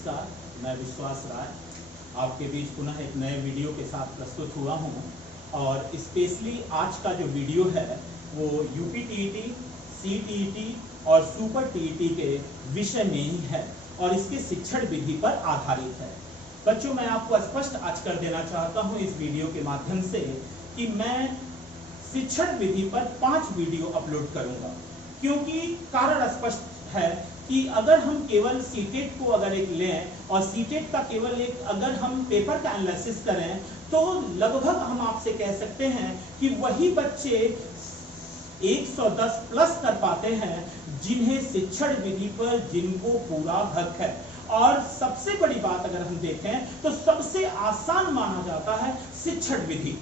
नमस्कार, मैं विश्वास राय आपके बीच पुनः एक नए वीडियो के साथ प्रस्तुत हुआ हूं और स्पेशली आज का जो वीडियो है वो यूपी टीईटी, सीटीईटी और सुपर टीईटी के विषय में ही है और इसके शिक्षण विधि पर आधारित है। बच्चों, मैं आपको स्पष्ट आज कर देना चाहता हूं इस वीडियो के माध्यम से कि मैं शिक्षण विधि पर 5 वीडियो अपलोड करूंगा, क्योंकि कारण स्पष्ट है कि अगर हम केवल सीटेट को अगर एक लें और सीटेट का केवल एक अगर हम पेपर का एनालिसिस करें तो लगभग हम आपसे कह सकते हैं कि वही बच्चे 110 प्लस कर पाते हैं जिन्हें शिक्षण विधि पर जिनको पूरा हक है। और सबसे बड़ी बात अगर हम देखें तो सबसे आसान माना जाता है शिक्षण विधि।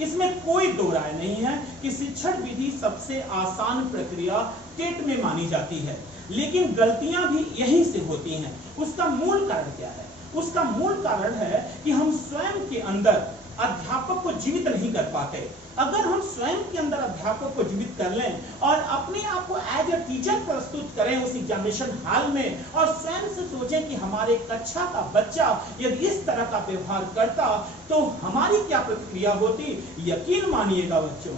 इसमें कोई दो राय नहीं है कि शिक्षण विधि सबसे आसान प्रक्रिया टेट में मानी जाती है, लेकिन गलतियां भी यहीं से होती हैं। उसका मूल कारण क्या है? उसका मूल कारण है कि हम स्वयं के अंदर अध्यापक को जीवित नहीं कर पाते। अगर हम स्वयं के अंदर अध्यापक को जीवित कर लें और अपने आप को एज ए टीचर प्रस्तुत करें उस एग्जामिनेशन हॉल में और स्वयं से सोचें कि हमारे कक्षा का बच्चा यदि इस तरह का व्यवहार करता तो हमारी क्या प्रतिक्रिया होती, यकीन मानिएगा बच्चों,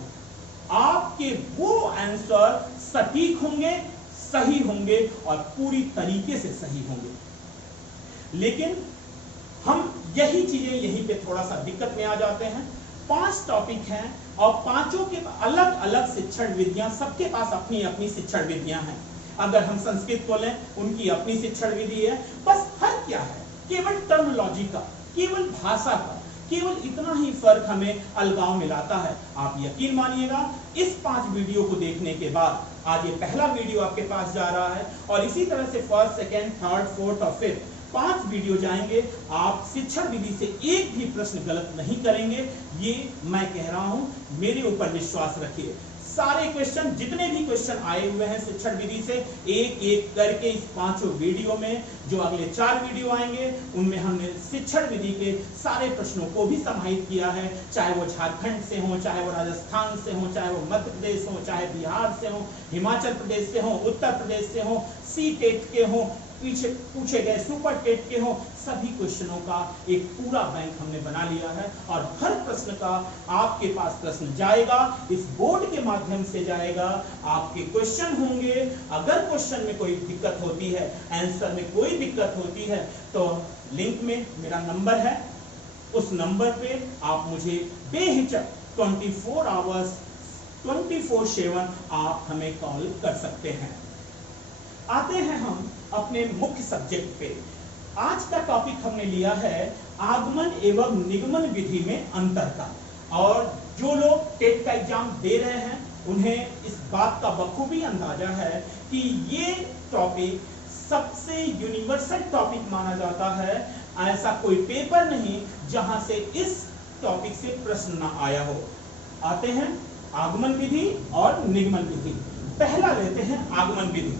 आपके वो आंसर सटीक होंगे, सही होंगे और पूरी तरीके से सही होंगे। लेकिन हम यही चीजें यहीं पे थोड़ा सा दिक्कत में आ जाते हैं। 5 टॉपिक हैं और पांचों के अलग अलग शिक्षण विधियां, सबके पास अपनी अपनी शिक्षण विधियां हैं। अगर हम संस्कृत को लें, उनकी अपनी शिक्षण विधि है। बस फर्क क्या है? केवल टर्मिनोलॉजी का, केवल भाषा का, केवल इतना ही फर्क हमें अलगाव मिलाता है। आप यकीन मानिएगा, इस 5 वीडियो को देखने के बाद आज ये पहला वीडियो आपके पास जा रहा है और इसी तरह से फर्स्ट, सेकेंड, थर्ड, फोर्थ और फिफ्थ 5 वीडियो जाएंगे। आप शिक्षण विधि से एक भी प्रश्न गलत नहीं करेंगे, ये मैं कह रहा हूं, मेरे ऊपर विश्वास रखिए। सारे क्वेश्चन, जितने भी क्वेश्चन आए हुए हैं शिक्षण विधि से, एक एक करके इस 5 वीडियो में, जो अगले 4 वीडियो आएंगे उनमें हमने शिक्षण विधि के सारे प्रश्नों को भी समाहित किया है। चाहे वो झारखंड से हो, चाहे वो राजस्थान से हो, चाहे वो मध्य प्रदेश हो, चाहे बिहार से हो, हिमाचल प्रदेश से हो, उत्तर प्रदेश से हो, सी टेट के हो, पीछे पूछे गए सुपर टेट के हो, सभी क्वेश्चनों का एक पूरा बैंक हमने बना लिया है और हर प्रश्न का आपके पास प्रश्न जाएगा, इस बोर्ड के माध्यम से जाएगा। आपके क्वेश्चन होंगे, अगर क्वेश्चन में कोई दिक्कत होती है, आंसर में कोई दिक्कत होती है तो लिंक में मेरा नंबर है, उस नंबर पे आप मुझे बेहिचक 24 आवर्स 24/7 आप हमें कॉल कर सकते हैं। आते हैं हम अपने मुख्य सब्जेक्ट पे। आज का टॉपिक हमने लिया है आगमन एवं निगमन विधि में अंतर का। और जो लोग टेट का एग्जाम दे रहे हैं उन्हें इस बात का बखूबी अंदाजा है कि ये टॉपिक सबसे यूनिवर्सल टॉपिक माना जाता है। ऐसा कोई पेपर नहीं जहां से इस टॉपिक से प्रश्न ना आया हो। आते हैं आगमन विधि और निगमन विधि। पहला लेते हैं आगमन विधि।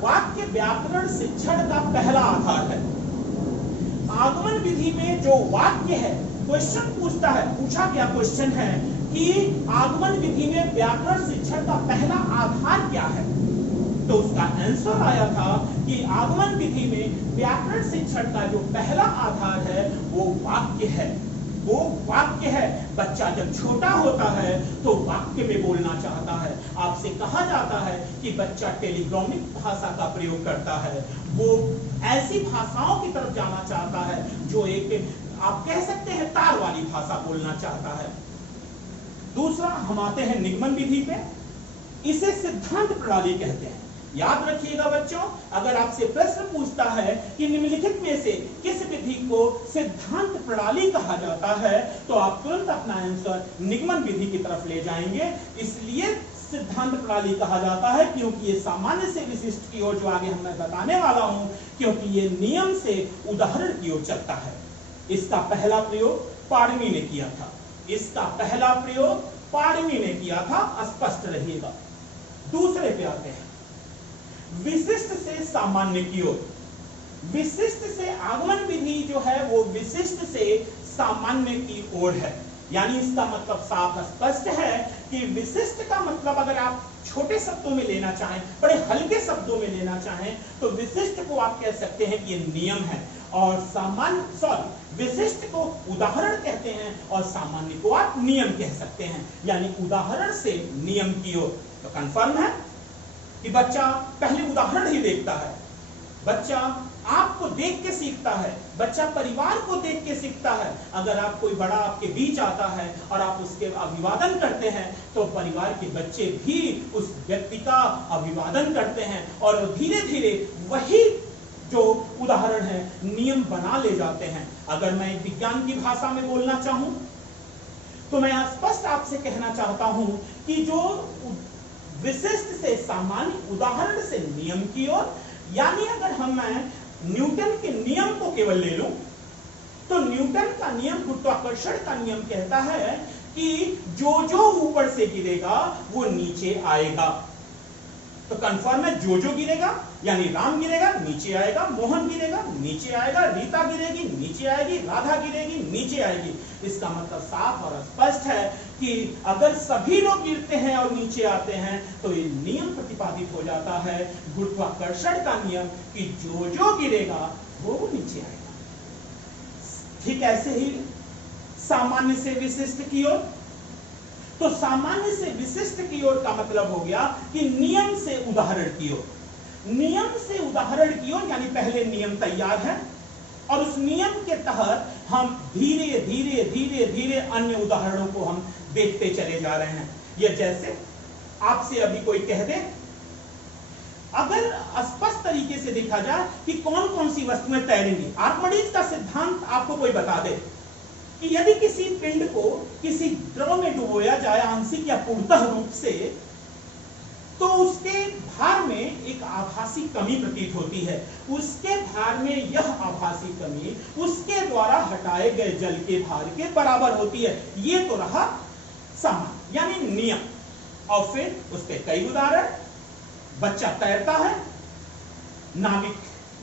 वाक्य व्याकरण शिक्षण का पहला आधार है। आगमन विधि में जो वाक्य है, क्वेश्चन पूछता है, पूछा गया क्वेश्चन है कि आगमन विधि में व्याकरण शिक्षण का पहला आधार क्या है, तो उसका आंसर आया था कि आगमन विधि में व्याकरण शिक्षण का जो पहला आधार है वो वाक्य है। वो वाक्य है। बच्चा जब छोटा होता है तो वाक्य में बोलना चाहता है। आपसे कहा जाता है कि बच्चा टेलीग्रामिक भाषा का प्रयोग करता है, वो ऐसी भाषाओं की तरफ जाना चाहता है जो एक, आप कह सकते हैं, तार वाली भाषा बोलना चाहता है। दूसरा, हम आते हैं निगमन विधि पे। इसे सिद्धांत प्रणाली कहते हैं। याद रखिएगा बच्चों, अगर आपसे प्रश्न पूछता है कि निम्नलिखित में से किस विधि को सिद्धांत प्रणाली कहा जाता है तो आप तुरंत अपना आंसर निगमन विधि की तरफ ले जाएंगे। इसलिए सिद्धांत प्रणाली कहा जाता है क्योंकि ये सामान्य से विशिष्ट की ओर, जो आगे मैं बताने वाला हूं, क्योंकि ये नियम से उदाहरण की ओर चलता है। इसका पहला प्रयोग पाणिनि ने किया था। इसका पहला प्रयोग पाणिनि ने किया था, स्पष्ट रहिएगा। दूसरे पे आते हैं विशिष्ट से सामान्य की ओर। विशिष्ट से आगमन विधि जो है वो विशिष्ट से सामान्य की ओर है। यानी इसका मतलब साफ स्पष्ट है कि विशिष्ट का मतलब, अगर आप छोटे शब्दों में लेना चाहें, बड़े हल्के शब्दों में लेना चाहें, तो विशिष्ट को आप कह सकते हैं कि ये नियम है, और विशिष्ट को उदाहरण कहते हैं, और सामान्य को आप नियम कह सकते हैं। यानी उदाहरण से नियम की ओर। तो कंफर्म है कि बच्चा पहले उदाहरण ही देखता है, बच्चा आपको देख के सीखता है, बच्चा परिवार को देख के सीखता है। अगर आप कोई बड़ा आपके बीच आता है और आप उसके अभिवादन करते हैं, तो परिवार के बच्चे भी उस व्यक्ति का अभिवादन करते हैं, और धीरे धीरे वही जो उदाहरण है नियम बना ले जाते हैं। अगर मैं विज्ञान की भाषा में बोलना चाहूं, तो मैं स्पष्ट आपसे कहना चाहता हूं कि जो विशिष्ट से सामान्य, उदाहरण से नियम की ओर, यानी अगर मैं न्यूटन के नियम को केवल ले लूं, तो न्यूटन का नियम, गुरुत्वाकर्षण का नियम कहता है कि जो जो ऊपर से गिरेगा वो नीचे आएगा। तो कंफर्म है, जो जो गिरेगा, यानी राम गिरेगा नीचे आएगा, मोहन गिरेगा नीचे आएगा, रीता गिरेगी नीचे आएगी, राधा गिरेगी नीचे आएगी। इसका मतलब साफ और स्पष्ट है कि अगर सभी लोग गिरते हैं और नीचे आते हैं, तो ये नियम प्रतिपादित हो जाता है, गुरुत्वाकर्षण का नियम, कि जो जो गिरेगा वो नीचे आएगा। ठीक ऐसे ही सामान्य से विशिष्ट की ओर। तो सामान्य से विशिष्ट की ओर का मतलब हो गया कि नियम से उदाहरण की ओर। नियम से उदाहरण की ओर, यानी पहले नियम तैयार है, और उस नियम के तहत हम धीरे धीरे धीरे धीरे अन्य उदाहरणों को हम देखते चले जा रहे हैं। ये जैसे आपसे अभी कोई कह दे, अगर स्पष्ट तरीके से देखा जाए कि कौन कौन सी वस्तुएं तैरेंगी, आर्किमिडीज का सिद्धांत आपको कोई बता दे कि यदि किसी पिंड को किसी द्रव में डुबोया जाए आंशिक या पूर्णतः रूप से, तो उसके भार में एक आभासी कमी प्रतीत होती है। उसके भार में यह आभासी कमी उसके द्वारा हटाए गए जल के भार के बराबर होती है। ये तो रहा सामान्य, यानी नियम। और फिर उसके कई उदाहरण, बच्चा तैरता है, नाविक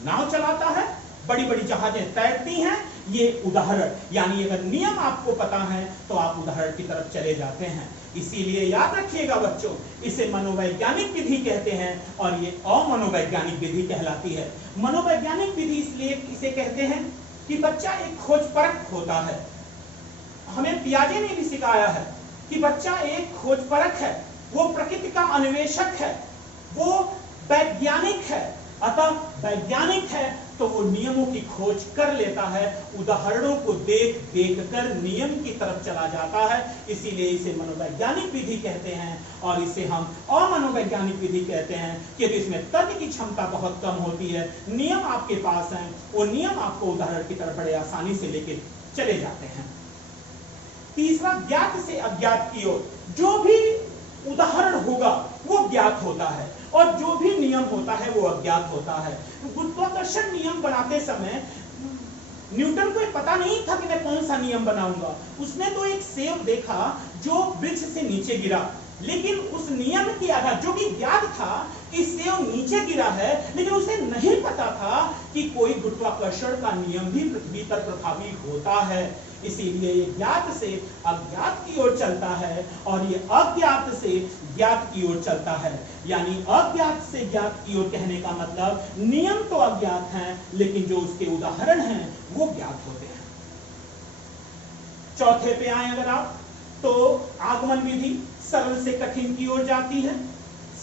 नाव चलाता है, बड़ी बड़ी जहाजें तैरती हैं, ये उदाहरण। यानी अगर नियम आपको पता है तो आप उदाहरण की तरफ चले जाते हैं। इसीलिए याद रखिएगा बच्चों, इसे मनोवैज्ञानिक विधि कहते हैं, और ये अमनोवैज्ञानिक विधि कहलाती है। मनोवैज्ञानिक विधि इसलिए इसे कहते हैं कि बच्चा एक खोजपरख होता है। हमें पियाजे ने भी सिखाया है कि बच्चा एक खोजपरख है, वो प्रकृति का अन्वेषक है, वो वैज्ञानिक है। अतः वैज्ञानिक है तो वो नियमों की खोज कर लेता है, उदाहरणों को देख देख कर नियम की तरफ चला जाता है। इसीलिए इसे मनोवैज्ञानिक विधि कहते हैं, और इसे हम अमनोवैज्ञानिक विधि कहते हैं, क्योंकि इसमें तर्क की क्षमता बहुत कम होती है। नियम आपके पास हैं, वो नियम आपको उदाहरण की तरफ बड़े आसानी से लेके चले जाते हैं। तीसरा, ज्ञात से अज्ञात की ओर। जो भी उदाहरण होगा वो ज्ञात होता है, और जो भी नियम होता है वो अज्ञात होता है। गुरुत्वाकर्षण नियम बनाते समय न्यूटन को पता नहीं था कि मैं कौन सा नियम बनाऊंगा। उसने तो एक सेब देखा जो वृक्ष से नीचे गिरा, लेकिन उस नियम के आधार, जो कि ज्ञात था कि सेब नीचे गिरा है, लेकिन उसे नहीं पता था कि कोई गुरुत्वाकर्षण का नियम भी पृथ्वी पर प्रभावी होता है। इसीलिए ये ज्ञात से अज्ञात की ओर चलता है, और ये अज्ञात से ज्ञात की ओर चलता है। यानी अज्ञात से ज्ञात की ओर कहने का मतलब नियम तो अज्ञात हैं, लेकिन जो उसके उदाहरण हैं वो ज्ञात होते हैं। चौथे पे आए अगर आप, तो आगमन विधि सरल से कठिन की ओर जाती है।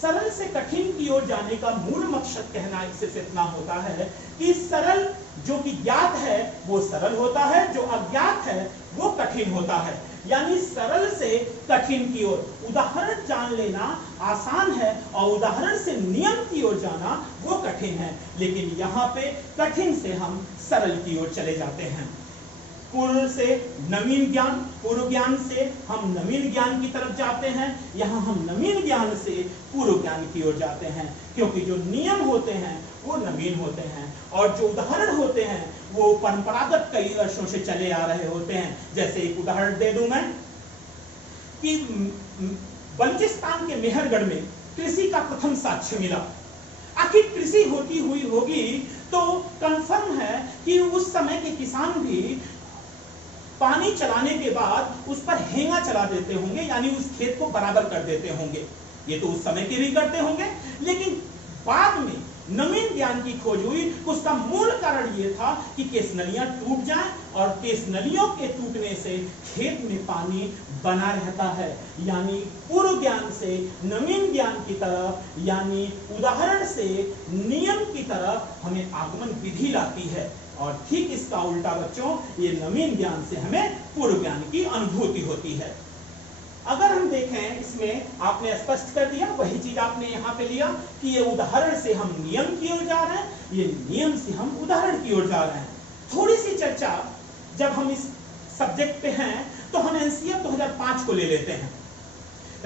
सरल से कठिन की ओर जाने का मूल मकसद कहना इससे इतना होता है कि सरल जो कि ज्ञात है वो सरल होता है, जो अज्ञात है वो कठिन होता है। यानी सरल से कठिन की ओर उदाहरण जान लेना आसान है, और उदाहरण से नियम की ओर जाना वो कठिन है। लेकिन यहाँ पे कठिन से हम सरल की ओर चले जाते हैं। पूर्व से नवीन ज्ञान, पूर्व ज्ञान से हम नवीन ज्ञान की तरफ जाते हैं। यहाँ हम नवीन ज्ञान से पूर्व ज्ञान की ओर जाते हैं, क्योंकि जो नियम होते हैं वो नवीन होते हैं, और जो उदाहरण होते हैं वो परंपरागत कई वर्षों से चले आ रहे होते हैं। जैसे एक उदाहरण दे दूं मैं, कि बलूचिस्तान के मेहरगढ़ में कृषि का प्रथम साक्ष्य मिला। आखिर कृषि होती हुई होगी तो कंफर्म है कि उस समय के किसान भी पानी चलाने के बाद उस पर हेंगा चला देते होंगे, यानी उस खेत को बराबर कर देते होंगे। ये तो उस समय के भी करते होंगे, लेकिन बाद में नवीन ज्ञान की खोज हुई। उसका मूल कारण ये था कि केस नलियां टूट जाएं और केस नलियों के टूटने से खेत में पानी बना रहता है। यानी पूर्व ज्ञान से नवीन ज्ञान की तरफ, यानी उदाहरण से नियम की तरफ हमें आगमन विधि लाती है। और ठीक इसका उल्टा बच्चों, ये नवीन ज्ञान से हमें पूर्व ज्ञान की अनुभूति होती है। अगर हम देखें, इसमें आपने स्पष्ट कर दिया, वही चीज आपने यहां पे लिया कि ये उदाहरण से हम नियम की ओर जा रहे हैं, ये नियम से हम उदाहरण की ओर जा रहे हैं। थोड़ी सी चर्चा जब हम इस सब्जेक्ट पे हैं तो हम एनसीएफ 2005 को ले लेते हैं।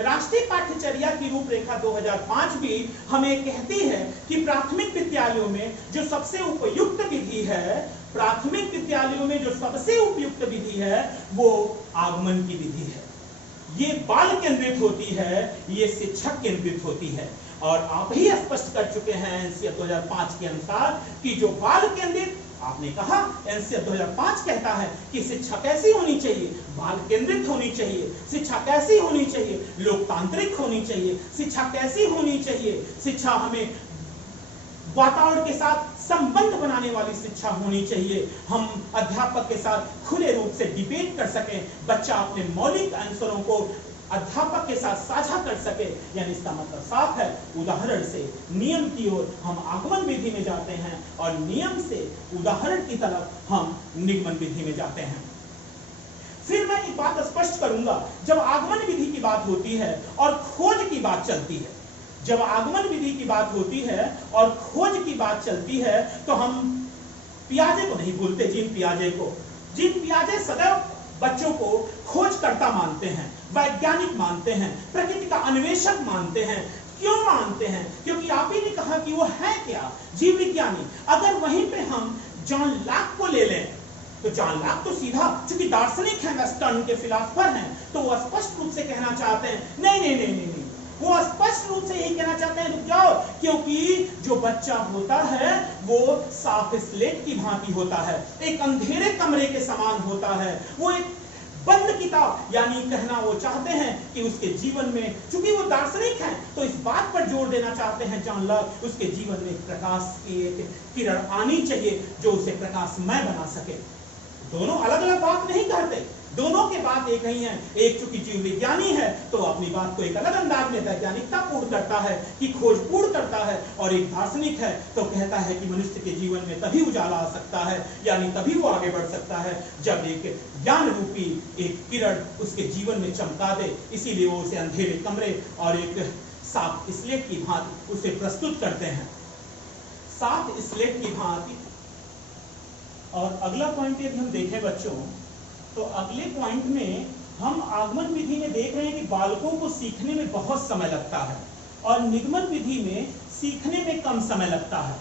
राष्ट्रीय पाठ्यचर्या की रूपरेखा 2005 भी हमें कहती है कि प्राथमिक विद्यालयों में जो सबसे उपयुक्त विधि है, प्राथमिक विद्यालयों में जो सबसे उपयुक्त विधि है वो आगमन की विधि है। ये बाल केंद्रित होती है, ये शिक्षक केंद्रित होती है। और आप ही स्पष्ट कर चुके हैं एनसीएफ 2005 के अनुसार कि जो बाल केंद्रित, आपने कहा एनसीएफ 2005 कहता है कि शिक्षा कैसी होनी चाहिए, बाल केंद्रित होनी चाहिए। शिक्षा कैसी होनी चाहिए, लोकतांत्रिक होनी चाहिए। शिक्षा कैसी होनी चाहिए, शिक्षा हमें वातावरण के साथ संबंध बनाने वाली शिक्षा होनी चाहिए। हम अध्यापक के साथ खुले रूप से डिबेट कर सकें, बच्चा अपने मौलिक आंसरों को अध्यापक के साथ साझा कर सके। यानी इसका मतलब साफ है, उदाहरण से नियम की ओर हम आगमन विधि में जाते हैं और नियम से उदाहरण की तरफ हम निगमन विधि में जाते हैं। फिर मैं एक बात स्पष्ट करूंगा, जब आगमन विधि की बात होती है और खोज की बात चलती है, जब आगमन विधि की बात होती है और खोज की बात चलती है, तो हम पियाजे को नहीं भूलते। जीन पियाजे सदैव बच्चों को खोजकर्ता मानते हैं, वैज्ञानिक मानते हैं, प्रकृति का अन्वेषक मानते हैं। क्यों मानते हैं? क्योंकि आप ही ने कहा कि वो है क्या, जीव विज्ञानी। अगर वहीं पे हम जॉन लॉक को ले लें तो जॉन लॉक तो सीधा, चूंकि दार्शनिक हैं, वेस्टर्न के फिलासफर हैं, तो वो स्पष्ट रूप से कहना चाहते हैं नहीं नहीं नहीं नहीं, वो स्पष्ट रूप से यही कहना चाहते हैं रुक जाओ, क्योंकि जो बच्चा होता है वो साफ स्लेट की भांति होता है, एक अंधेरे कमरे के समान होता है, वो एक बंद किताब। यानी कहना वो चाहते हैं कि उसके जीवन में, चूंकि वो दार्शनिक हैं, तो इस बात पर जोर देना चाहते हैं जॉन लॉक, उसके जीवन में प्रकाश की एक किरण आनी चाहिए जो उसे प्रकाशमय बना सके। दोनों अलग अलग बात नहीं करते, दोनों के बात एक ही है। एक चूंकि जीव विज्ञानी है तो अपनी बात को एक अलग अंदाज में वैज्ञानिकता पूर्ण करता है कि खोजपूर्ण करता है, और एक दार्शनिक है तो कहता है कि मनुष्य के जीवन में तभी उजाला आ सकता है, यानी तभी वो आगे बढ़ सकता है जब एक ज्ञान रूपी एक किरण उसके जीवन में चमका दे। इसीलिए वो उसे अंधेरे कमरे और एक साफ स्लेट की भांति उसे प्रस्तुत करते हैं, साफ स्लेट की भांति। और अगला पॉइंट यदि हम देखें बच्चों, तो अगले पॉइंट में हम आगमन विधि में देख रहे हैं कि बालकों को सीखने में बहुत समय लगता है और निगमन विधि में सीखने में कम समय लगता है।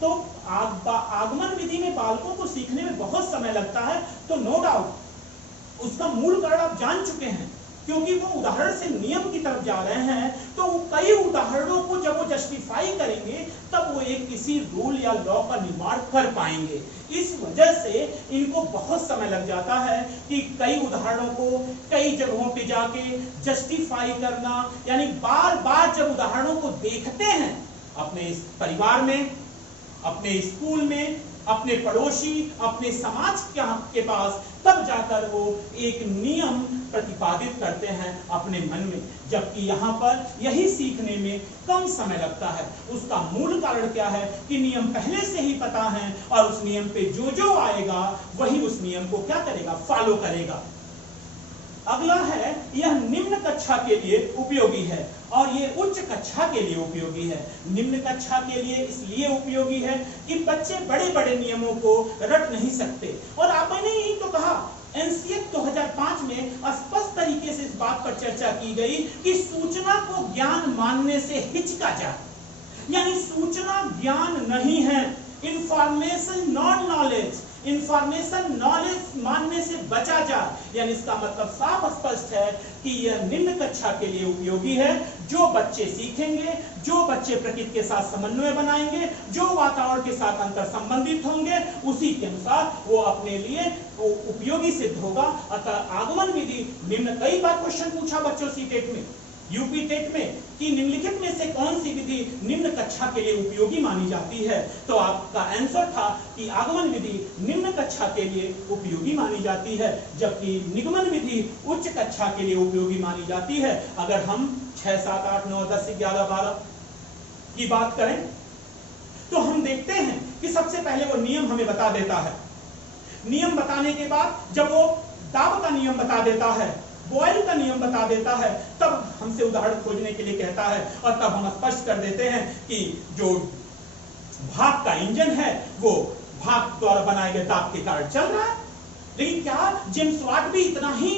तो आगमन विधि में बालकों को सीखने में बहुत समय लगता है, तो नो डाउट उसका मूल कारण आप जान चुके हैं, क्योंकि वो उदाहरण से नियम की तरफ जा रहे हैं। तो वो कई उदाहरणों को जब वो जस्टिफाई करेंगे तब वो एक किसी रूल या लॉ का निर्माण कर पाएंगे। इस वजह से इनको बहुत समय लग जाता है कि कई उदाहरणों को कई जगहों पे जाके जस्टिफाई करना, यानी बार बार जब उदाहरणों को देखते हैं अपने परिवार में, अपने स्कूल में, अपने पड़ोसी, अपने समाज के पास, तब जाकर वो एक नियम प्रतिपादित करते हैं अपने मन में। जबकि यहाँ पर यही सीखने में कम समय लगता है। उसका मूल कारण क्या है कि नियम पहले से ही पता है और उस नियम पे जो जो आएगा वही उस नियम को क्या करेगा, फॉलो करेगा। अगला है, यह निम्न कक्षा के लिए उपयोगी है और ये उच्च कक्षा के लिए उपयोगी है। निम्न कक्षा के लिए इसलिए उपयोगी है कि बच्चे बड़े बड़े नियमों को रट नहीं सकते। और आपने यही तो कहा, एनसीएफ 2005 में स्पष्ट तरीके से इस बात पर चर्चा की गई कि सूचना को ज्ञान मानने से हिचका जाए, यानी सूचना ज्ञान नहीं है, information non knowledge, information knowledge मानने से बचा जाए। यानी इसका मतलब साफ स्पष्ट है कि यह निम्न कक्षा के लिए उपयोगी है। जो बच्चे सीखेंगे, जो बच्चे प्रकृति के साथ समन्वय बनाएंगे, जो वातावरण के साथ अंतर संबंधित होंगे, उसी के अनुसार वो अपने लिए उपयोगी सिद्ध होगा। अतः आगमन विधि निम्न, कई बार क्वेश्चन पूछा बच्चों सीटेट में यूपी टेट में कि निम्नलिखित में से कौन सी विधि निम्न कक्षा के लिए उपयोगी मानी जाती है, तो आपका आंसर था कि आगमन विधि निम्न कक्षा के लिए उपयोगी मानी जाती है, जबकि निगमन विधि उच्च कक्षा के लिए उपयोगी मानी जाती है। अगर हम 6, 7, 8, 9, 10, 11, 12 की बात करें तो हम देखते हैं कि सबसे पहले वो नियम हमें बता देता है। नियम बताने के बाद जब वो दाब का नियम बता देता है, बॉयल का नियम बता देता है, तब हमसे उदाहरण खोजने के लिए कहता है और तब हम स्पष्ट कर देते हैं कि जो भाप का इंजन है वो भाप द्वारा बनाए गए दाब के कारण चल रहा है। लेकिन क्या जेम्स वाट भी इतना ही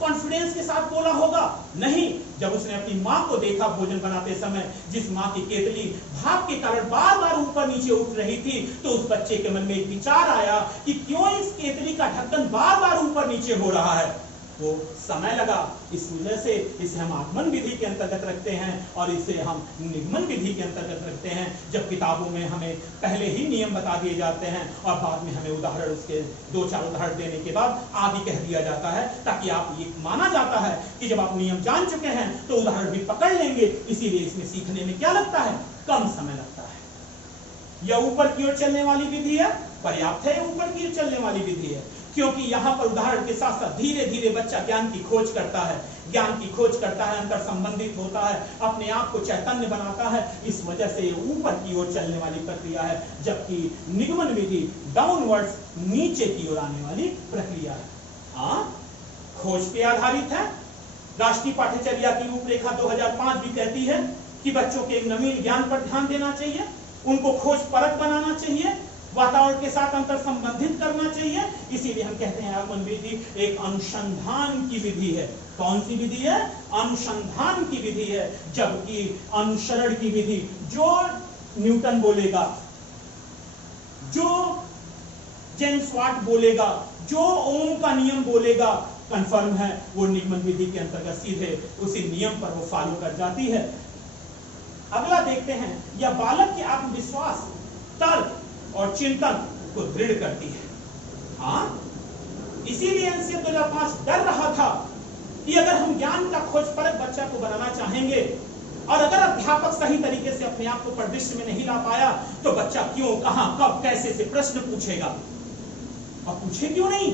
कॉन्फिडेंस के साथ बोला होगा? नहीं। जब उसने अपनी मां को देखा भोजन बनाते समय, जिस मां की केतली भाप के कारण बार बार ऊपर नीचे उठ रही थी, तो उस बच्चे के मन में एक विचार आया कि क्यों इस केतली का ढक्कन बार बार ऊपर नीचे हो रहा है। वो समय लगा, इस वजह से इसे हम आगमन विधि के अंतर्गत रखते हैं और इसे हम निगमन विधि के अंतर्गत रखते हैं। जब किताबों में हमें पहले ही नियम बता दिए जाते हैं और बाद में हमें उदाहरण, उसके 2-4 उदाहरण देने के बाद आदि कह दिया जाता है, ताकि आप ये माना जाता है कि जब आप नियम जान चुके हैं तो उदाहरण भी पकड़ लेंगे। इसीलिए इसमें सीखने में क्या लगता है? कम समय लगता है। यह ऊपर की ओर चलने वाली विधि है, पर्याप्त है, ऊपर की ओर चलने वाली विधि है, क्योंकि यहां पर उदाहरण के साथ साथ धीरे धीरे बच्चा ज्ञान की खोज करता है, ज्ञान की खोज करता है, अंतर संबंधित होता है, अपने आप को चैतन्य बनाता है। इस वजह से ये ऊपर की ओर चलने वाली प्रक्रिया है, जबकि निगमन विधि डाउनवर्ड्स, नीचे की ओर आने वाली प्रक्रिया है। हाँ, खोज पे आधारित है। राष्ट्रीय पाठ्यचर्या की रूपरेखा 2005 भी कहती है कि बच्चों के नवीन ज्ञान पर ध्यान देना चाहिए, उनको खोज परक बनाना चाहिए, वातावरण के साथ अंतर संबंधित करना चाहिए। इसीलिए हम कहते हैं आगमन विधि एक अनुसंधान की विधि है। कौन सी विधि है? अनुसंधान की विधि है। जबकि अनुसरण की विधि, जो न्यूटन बोलेगा, जो जेम्स वाट बोलेगा, जो ओम का नियम बोलेगा, कंफर्म है वो निगमन विधि के अंतर्गत सीधे उसी नियम पर वो फॉलो कर जाती है। अगला देखते हैं, यह बालक के आत्मविश्वास, तर्क और चिंतन को दृढ़ करती है। हाँ, इसीलिए एनसीएफ 2005 डर रहा था कि अगर हम ज्ञान का खोज परक बच्चा को बनाना चाहेंगे और अगर अध्यापक सही तरीके से अपने आप को परिदृश्य में नहीं ला पाया, तो बच्चा क्यों, कहां, कब, कैसे से प्रश्न पूछेगा। और पूछे क्यों नहीं?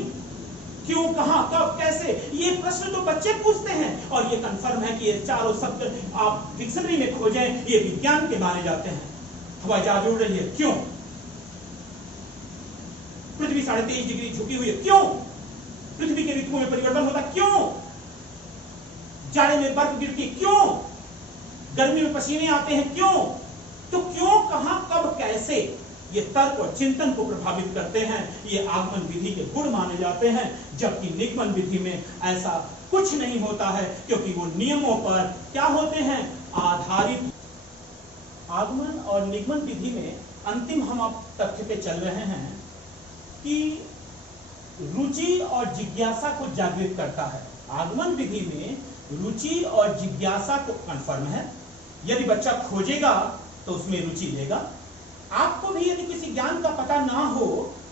क्यों, कहां, कब, कैसे, ये प्रश्न तो बच्चे पूछते हैं। और ये कंफर्म है कि ये चारों शब्द आप डिक्शनरी में खोजें, ये विज्ञान के माने जाते हैं। हवाई जहाज उड़ रही है, क्यों? पृथ्वी 23.5 डिग्री झुकी हुई है, क्यों? पृथ्वी के ऋतुओं में परिवर्तन होता, क्यों? जाड़े में बर्फ गिरती, क्यों? गर्मी में पसीने आते हैं, क्यों? तो क्यों, कहां, कब, कैसे, ये तर्क और चिंतन को प्रभावित करते हैं। ये आगमन विधि के गुण माने जाते हैं। जबकि निगमन विधि में ऐसा कुछ नहीं होता है, क्योंकि वो नियमों पर क्या होते हैं, आधारित। आगमन और निगमन विधि में अंतिम हम अब तथ्य पे चल रहे हैं कि रुचि और जिज्ञासा को जागृत करता है। आगमन विधि में रुचि और जिज्ञासा को कंफर्म है। यदि बच्चा खोजेगा तो उसमें रुचि लेगा। आपको भी यदि किसी ज्ञान का पता ना हो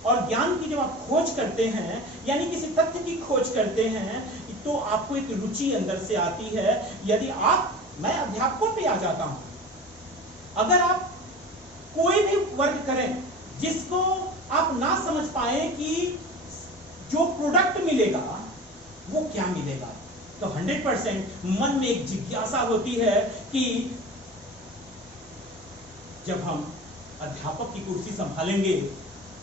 और ज्ञान की जब आप खोज करते हैं, यानी किसी तथ्य की खोज करते हैं, तो आपको एक रुचि अंदर से आती है। यदि आप, मैं अध्यापकों पे आ जाता हूं, अगर आप कोई भी वर्ग करें जिसको आप ना समझ पाए कि जो प्रोडक्ट मिलेगा वो क्या मिलेगा, तो 100% मन में एक जिज्ञासा होती है कि जब हम अध्यापक की कुर्सी संभालेंगे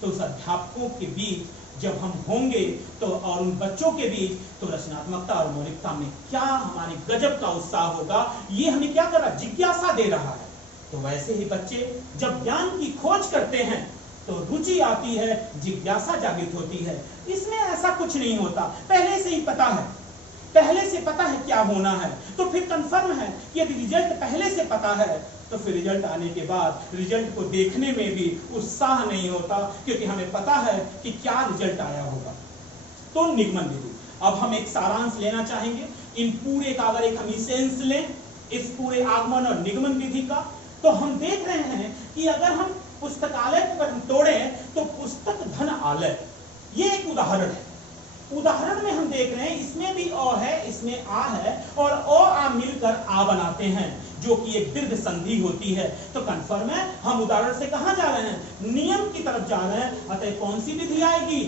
तो उस अध्यापकों के बीच जब हम होंगे तो, और उन बच्चों के बीच, तो रचनात्मकता और मौलिकता में क्या हमारे गजब का उत्साह होगा। ये हमें क्या कर रहा है, जिज्ञासा दे रहा है। तो वैसे ही बच्चे जब ज्ञान की खोज करते हैं तो रुचि आती है, जिज्ञासा जागृत होती है। इसमें ऐसा कुछ नहीं होता, पहले से ही पता है, पहले से पता है क्या होना है, तो फिर कंफर्म है कि यदि रिजल्ट पहले से पता है तो फिर रिजल्ट आने के बाद रिजल्ट को देखने में भी उत्साह नहीं होता, क्योंकि हमें पता है कि क्या रिजल्ट आया होगा। तो निगमन विधि, अब हम एक सारांश लेना चाहेंगे इन पूरे का। अगर एक हम इसेंस लें इस पूरे आगमन और निगमन विधि का, तो हम देख रहे हैं कि अगर हम पुस्तकालय को अगर हम तोड़ें तो पुस्तक धन आलय, ये एक उदाहरण है। उदाहरण में हम देख रहे हैं इसमें भी अ है, इसमें आ है और अ आ मिलकर आ बनाते हैं जो कि एक दीर्घ संधि होती है। तो कंफर्म है हम उदाहरण से कहां जा रहे हैं, नियम की तरफ जा रहे हैं। अतः कौन सी विधि आएगी,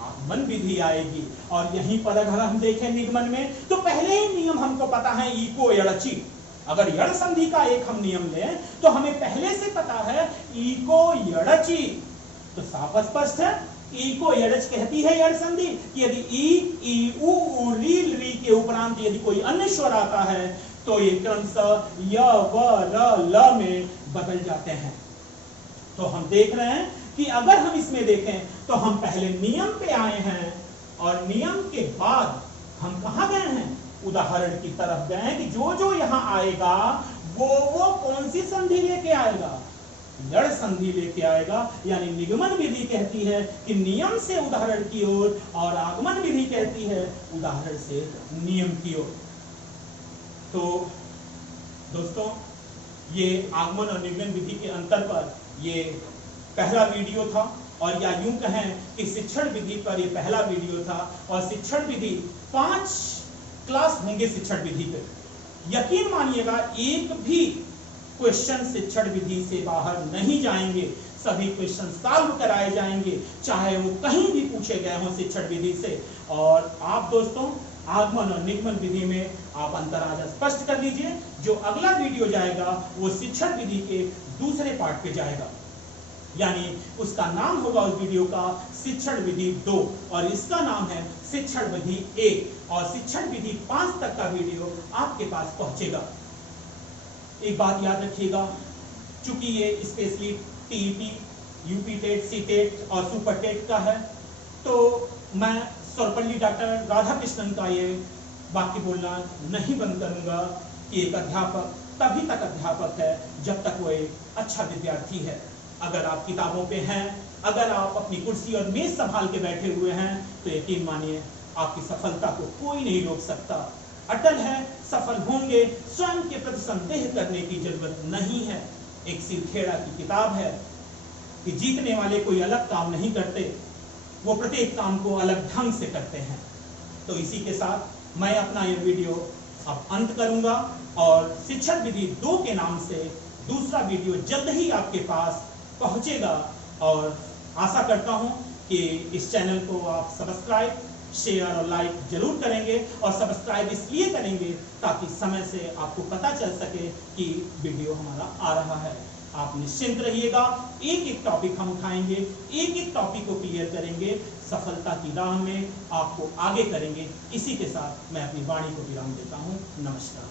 आगमन विधि आएगी। और यहीं पर अगर हम देखें निगमन में तो पहले ही नियम हमको पता है इको यड़ची। अगर यड़ संधि का एक हम नियम लें तो हमें पहले से पता है इको यड़ची, तो साफ स्पष्ट है इको यड़च कहती है यड़ संधि कि यदि ई उ री के उपरांत यदि कोई अन्य स्वर आता है तो ये क्रमशः य व र ल में बदल जाते हैं। तो हम देख रहे हैं कि अगर हम इसमें देखें तो हम पहले नियम पे आए हैं और नियम के बाद हम कहां गए हैं, उदाहरण की तरफ गए हैं कि जो जो यहां आएगा वो कौन सी संधि लेके आएगा, यड़ संधि लेके आएगा। यानी निगमन विधि कहती है कि नियम से उदाहरण की ओर और आगमन विधि कहती है उदाहरण से नियम की ओर। तो दोस्तों ये आगमन और निगमन विधि के अंतर पर ये पहला वीडियो था, और या यूं कहें कि शिक्षण विधि पर ये पहला वीडियो था। और शिक्षण विधि 5 क्लास होंगे शिक्षण विधि पे। यकीन मानिएगा एक भी क्वेश्चन शिक्षण विधि से बाहर नहीं जाएंगे, सभी क्वेश्चन सॉल्व कराए जाएंगे चाहे वो कहीं भी पूछे गए हों शिक्षण विधि से। और आप दोस्तों आगमन और निगमन विधि में आप अंतर आज स्पष्ट कर लीजिए। जो अगला वीडियो जाएगा वो शिक्षण विधि के दूसरे पार्ट पे जाएगा, यानी उसका नाम होगा उस वीडियो का शिक्षण विधि 2 और इसका नाम है शिक्षण विधि 1 और शिक्षण विधि 5 तक का वीडियो आपके पास पहुंचेगा। एक बात याद रखिएगा, चूंकि ये specially TET, UP TET, C TET और सुपर टेट का है, तो मैं सर्वपल्ली डॉक्टर राधाकृष्णन का ये वाक्य बोलना नहीं बंद करूंगा कि एक अध्यापक तभी तक अध्यापक है जब तक वो एक अच्छा विद्यार्थी है। अगर आप किताबों पे हैं, अगर आप अपनी कुर्सी और मेज संभाल के बैठे हुए हैं तो यकीन मानिए आपकी सफलता को कोई नहीं रोक सकता। अटल है, सफल होंगे, स्वयं के प्रति संदेह करने की जरूरत नहीं है। एक सिरखेड़ा की किताब है कि जीतने वाले कोई अलग काम नहीं करते, वो प्रत्येक काम को अलग ढंग से करते हैं। तो इसी के साथ मैं अपना ये वीडियो अब अंत करूंगा और शिक्षण विधि 2 के नाम से दूसरा वीडियो जल्द ही आपके पास पहुंचेगा। और आशा करता हूं कि इस चैनल को आप सब्सक्राइब, शेयर और लाइक जरूर करेंगे। और सब्सक्राइब इसलिए करेंगे ताकि समय से आपको पता चल सके कि वीडियो हमारा आ रहा है। आप निश्चिंत रहिएगा, एक एक टॉपिक हम उठाएंगे, एक एक टॉपिक को क्लियर करेंगे, सफलता की राह में आपको आगे करेंगे। इसी के साथ मैं अपनी वाणी को विराम देता हूं। नमस्कार।